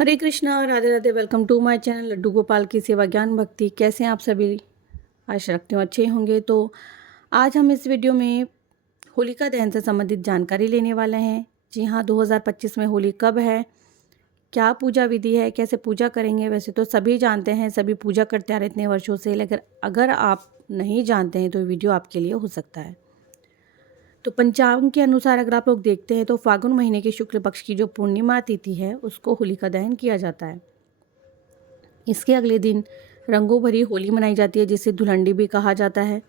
Hare Krishna, Radhe Radhe. Welcome to my channel Laddu Gopal की सेवा ज्ञान भक्ति। कैसे हैं आप सभी? आशा रखती हूँ अच्छे होंगे। तो आज हम इस वीडियो में होलिका दहन से संबंधित जानकारी लेने वाले हैं। जी हाँ, 2025 में होली कब है, क्या पूजा विधि है, कैसे पूजा करेंगे। वैसे तो सभी जानते हैं, सभी पूजा करते आ रहे इतने वर्षों से, लेकिन अगर आप नहीं जानते हैं तो ये वीडियो आपके लिए हो सकता है। तो पंचांग के अनुसार अगर आप लोग देखते हैं तो फागुन महीने के शुक्ल पक्ष की जो पूर्णिमा तिथि है उसको होलिका दहन किया जाता है। इसके अगले दिन रंगों भरी होली मनाई जाती है, जिसे धुलंडी भी कहा जाता है।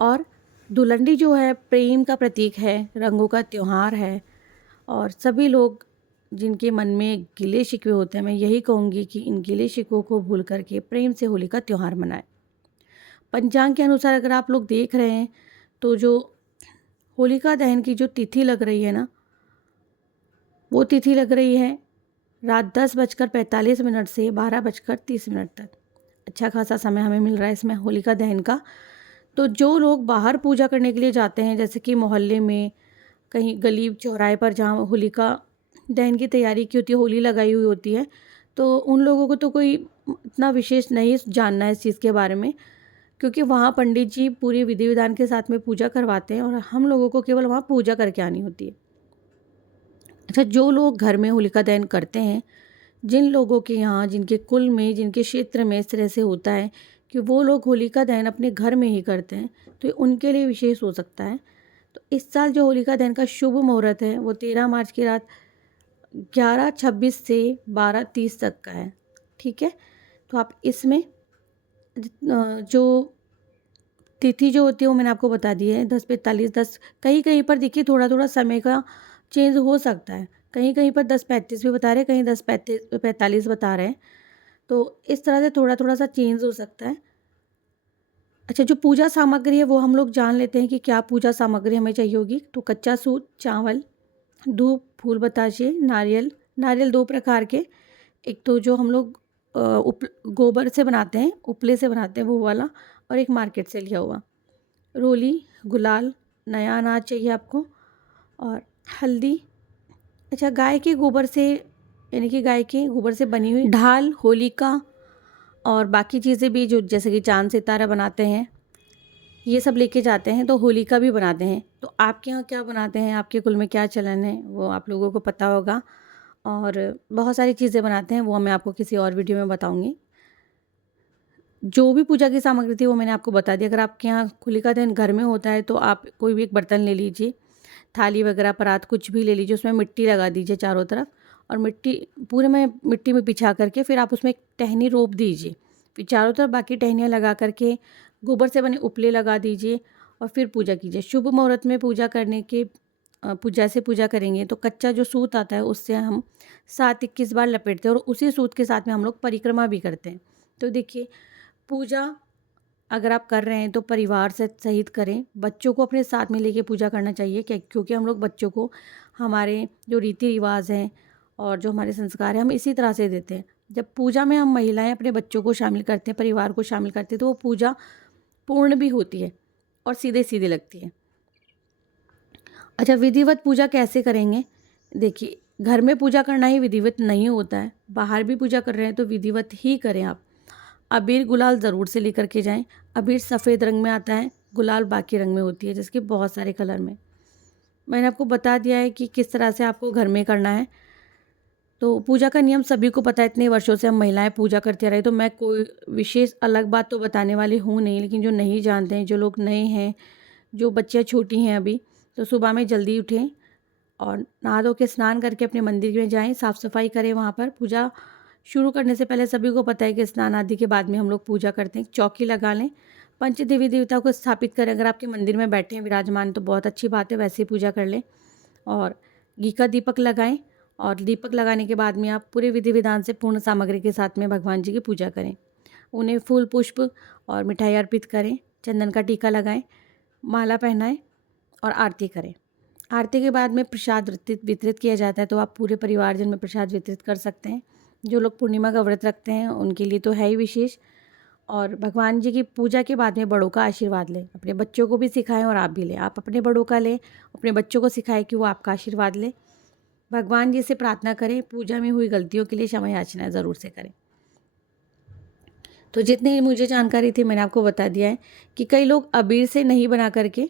और धुलंडी जो है प्रेम का प्रतीक है, रंगों का त्यौहार है। और सभी लोग जिनके मन में गिले शिकवे होते हैं, मैं यही कहूँगी कि इन गिले शिकवों को भूल करके प्रेम से होली का त्यौहार मनाएं। पंचांग के अनुसार अगर आप लोग देख रहे हैं तो जो होलिका दहन की जो तिथि लग रही है ना, वो तिथि लग रही है रात 10:45 से 12:30 तक। अच्छा खासा समय हमें मिल रहा है इसमें होलिका दहन का। तो जो लोग बाहर पूजा करने के लिए जाते हैं, जैसे कि मोहल्ले में कहीं गली चौराहे पर जहाँ होलिका दहन की तैयारी की होती है, होली लगाई हुई होती है, तो उन लोगों को तो कोई इतना विशेष नहीं जानना है इस चीज़ के बारे में, क्योंकि वहाँ पंडित जी पूरी विधि विधान के साथ में पूजा करवाते हैं और हम लोगों को केवल वहाँ पूजा करके आनी होती है। अच्छा, जो लोग घर में होलिका दहन करते हैं, जिन लोगों के यहाँ, जिनके कुल में, जिनके क्षेत्र में इस तरह से होता है कि वो लोग होलिका दहन अपने घर में ही करते हैं, तो ये उनके लिए विशेष हो सकता है। तो इस साल जो होलिका दहन का शुभ मुहूर्त है वो 13 मार्च की रात 11:26 से 12:30 तक का है। ठीक है, तो आप इसमें जो तिथि जो होती है वो मैंने आपको बता दी है, 10:45। कहीं कहीं पर देखिए थोड़ा थोड़ा समय का चेंज हो सकता है, कहीं कहीं पर 10:35 भी बता रहे हैं, कहीं 10:45 बता रहे हैं। तो इस तरह से थोड़ा थोड़ा सा चेंज हो सकता है। अच्छा, जो पूजा सामग्री है वो हम लोग जान लेते हैं कि क्या पूजा सामग्री हमें चाहिए होगी। तो कच्चा सूत, चावल, धूप, फूल बताशे, नारियल। नारियल दो प्रकार के, एक तो जो हम लोग गोबर से बनाते हैं, उपले से बनाते हैं वो वाला, और एक मार्केट से लिया हुआ। रोली, गुलाल, नया अनाज चाहिए आपको, और हल्दी। अच्छा, गाय के गोबर से, यानी कि गाय के गोबर से बनी हुई ढाल, होलिका और बाकी चीज़ें भी, जो जैसे कि चांद सितारा बनाते हैं, ये सब लेके जाते हैं। तो होलिका भी बनाते हैं। तो आपके यहाँ क्या बनाते हैं, आपके कुल में क्या चलन है, वो आप लोगों को पता होगा। और बहुत सारी चीज़ें बनाते हैं, वो मैं आपको किसी और वीडियो में बताऊंगी। जो भी पूजा की सामग्री थी वो मैंने आपको बता दी। अगर आपके यहाँ होलिका दहन घर में होता है तो आप कोई भी एक बर्तन ले लीजिए, थाली वगैरह, परात, कुछ भी ले लीजिए, उसमें मिट्टी लगा दीजिए चारों तरफ, और मिट्टी पूरे में मिट्टी में बिछा करके फिर आप उसमें एक टहनी रोप दीजिए। फिर चारों तरफ बाकी टहनियाँ लगा करके गोबर से बने उपले लगा दीजिए और फिर पूजा कीजिए। शुभ मुहूर्त में पूजा करने के पूजा से पूजा करेंगे तो कच्चा जो सूत आता है उससे हम 7-21 बार लपेटते हैं और उसी सूत के साथ में हम लोग परिक्रमा भी करते हैं। तो देखिए, पूजा अगर आप कर रहे हैं तो परिवार से सहित करें, बच्चों को अपने साथ में लेके पूजा करना चाहिए। क्या, क्योंकि हम लोग बच्चों को हमारे जो रीति रिवाज हैं और जो हमारे संस्कार हैं हम इसी तरह से देते हैं। जब पूजा में हम महिलाएं अपने बच्चों को शामिल करते हैं, परिवार को शामिल करते हैं, तो वो पूजा पूर्ण भी होती है और सीधे सीधे लगती है। अच्छा, विधिवत पूजा कैसे करेंगे? देखिए, घर में पूजा करना ही विधिवत नहीं होता है, बाहर भी पूजा कर रहे हैं तो विधिवत ही करें आप। अबीर गुलाल ज़रूर से लेकर के जाएं। अबीर सफ़ेद रंग में आता है, गुलाल बाकी रंग में होती है, जिसके बहुत सारे कलर में। मैंने आपको बता दिया है कि किस तरह से आपको घर में करना है। तो पूजा का नियम सभी को पता है, इतने वर्षों से हम महिलाएं पूजा करते रहे, तो मैं कोई विशेष अलग बात तो बताने वाली हूँ नहीं। लेकिन जो नहीं जानते हैं, जो लोग नए हैं, जो बच्चियाँ छोटी हैं अभी, तो सुबह में जल्दी उठें और नहा धो के स्नान करके अपने मंदिर में जाएं, साफ़ सफाई करें। वहाँ पर पूजा शुरू करने से पहले सभी को पता है कि स्नान आदि के बाद में हम लोग पूजा करते हैं। चौकी लगा लें, पंच देवी देवताओं को स्थापित करें। अगर आपके मंदिर में बैठे हैं विराजमान तो बहुत अच्छी बात है, वैसे ही पूजा कर लें। और घी का दीपक लगाएं, और दीपक लगाने के बाद में आप पूरे विधि विधान से पूर्ण सामग्री के साथ में भगवान जी की पूजा करें। उन्हें फूल, पुष्प और मिठाई अर्पित करें, चंदन का टीका लगाएं, माला पहनाएं और आरती करें। आरती के बाद में प्रसाद वितरित किया जाता है, तो आप पूरे परिवारजन में प्रसाद वितरित कर सकते हैं। जो लोग पूर्णिमा का व्रत रखते हैं उनके लिए तो है ही विशेष। और भगवान जी की पूजा के बाद में बड़ों का आशीर्वाद लें, अपने बच्चों को भी सिखाएं और आप भी लें। आप अपने बड़ों का लें, अपने बच्चों को सिखाएं कि वो आपका आशीर्वाद लें। भगवान जी से प्रार्थना करें, पूजा में हुई गलतियों के लिए क्षमा याचना ज़रूर से करें। तो जितनी मुझे जानकारी थी मैंने आपको बता दिया है कि कई लोग अबीर से नहीं बना करके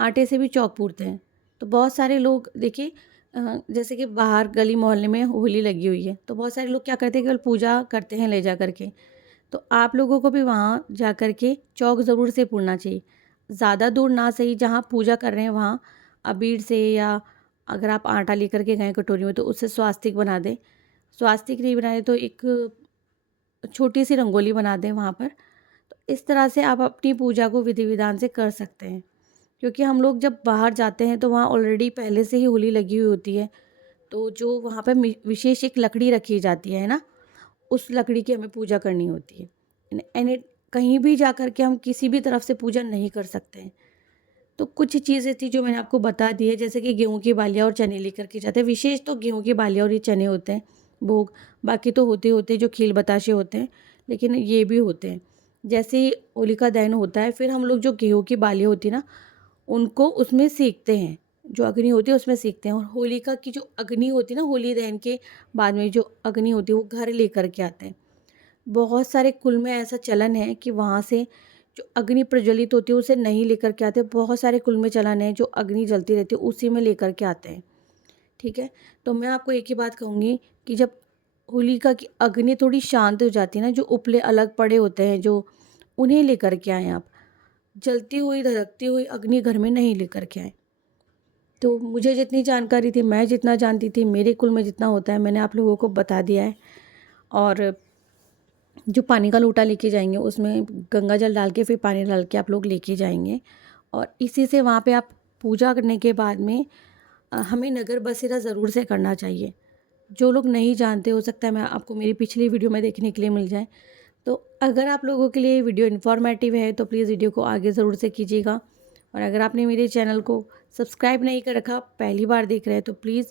आटे से भी चौक पूरते हैं। तो बहुत सारे लोग देखिए जैसे कि बाहर गली मोहल्ले में होली लगी हुई है, तो बहुत सारे लोग क्या करते हैं, केवल पूजा करते हैं ले जा करके। तो आप लोगों को भी वहाँ जा कर के चौक ज़रूर से पूरना चाहिए। ज़्यादा दूर ना सही, जहाँ पूजा कर रहे हैं वहाँ अबीर से, या अगर आप आटा लेकर के गए कटोरी में तो उससे स्वास्तिक बना दें। स्वास्तिक नहीं बनाए तो एक छोटी सी रंगोली बना दें वहाँ पर। तो इस तरह से आप अपनी पूजा को विधि विधान से कर सकते हैं, क्योंकि हम लोग जब बाहर जाते हैं तो वहाँ ऑलरेडी पहले से ही होली लगी हुई होती है। तो जो वहाँ पे विशेष एक लकड़ी रखी जाती है ना, उस लकड़ी की हमें पूजा करनी होती है। एनी कहीं भी जा कर के हम किसी भी तरफ से पूजा नहीं कर सकते हैं। तो कुछ चीज़ें थी जो मैंने आपको बता दी है, जैसे कि गेहूँ की बालियाँ और चने लेकर के जाते हैं। विशेष तो गेहूँ की बालियाँ और ये चने होते हैं भोग, बाकी तो होते जो खील बताशे होते हैं, लेकिन ये भी होते हैं। जैसे ही होलिका दहन होता है, फिर हम लोग जो गेहूँ की बालियाँ होती है ना, उनको उसमें सेंकते हैं, जो अग्नि होती है उसमें सेंकते हैं। और होलिका की जो अग्नि होती है ना, होली दहन के बाद में जो अग्नि होती है वो घर लेकर के आते हैं। बहुत सारे कुल में ऐसा चलन है कि वहाँ से जो अग्नि प्रज्वलित होती है उसे नहीं लेकर के आते। बहुत सारे कुल में चलन है जो अग्नि जलती रहती है उसी में लेकर के आते हैं। ठीक है, तो मैं आपको एक ही बात कहूँगी कि जब होलिका की अग्नि थोड़ी शांत हो जाती है ना, जो उपले अलग पड़े होते हैं जो, उन्हें लेकर के आएँ आप। जलती हुई धधकती हुई अग्नि घर में नहीं लेकर के आएँ। तो मुझे जितनी जानकारी थी, मैं जितना जानती थी, मेरे कुल में जितना होता है, मैंने आप लोगों को बता दिया है। और जो पानी का लोटा लेके जाएंगे उसमें गंगा जल डाल के फिर पानी डाल के आप लोग लेके जाएंगे। और इसी से वहाँ पे आप पूजा करने के बाद में हमें नगर बसेरा ज़रूर से करना चाहिए। जो लोग नहीं जानते, हो सकता है मैं आपको मेरी पिछली वीडियो में देखने के लिए मिल जाए। तो अगर आप लोगों के लिए ये वीडियो इन्फॉर्मेटिव है तो प्लीज़ वीडियो को आगे ज़रूर से कीजिएगा। और अगर आपने मेरे चैनल को सब्सक्राइब नहीं कर रखा, पहली बार देख रहे हैं, तो प्लीज़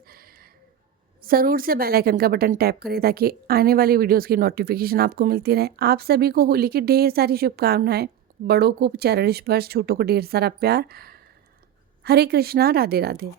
ज़रूर से बेल आइकन का बटन टैप करें ताकि आने वाली वीडियोस की नोटिफिकेशन आपको मिलती रहे। आप सभी को होली की ढेर सारी शुभकामनाएं। बड़ों को चरण स्पर्श, छोटों को ढेर सारा प्यार। हरे कृष्णा, राधे राधे।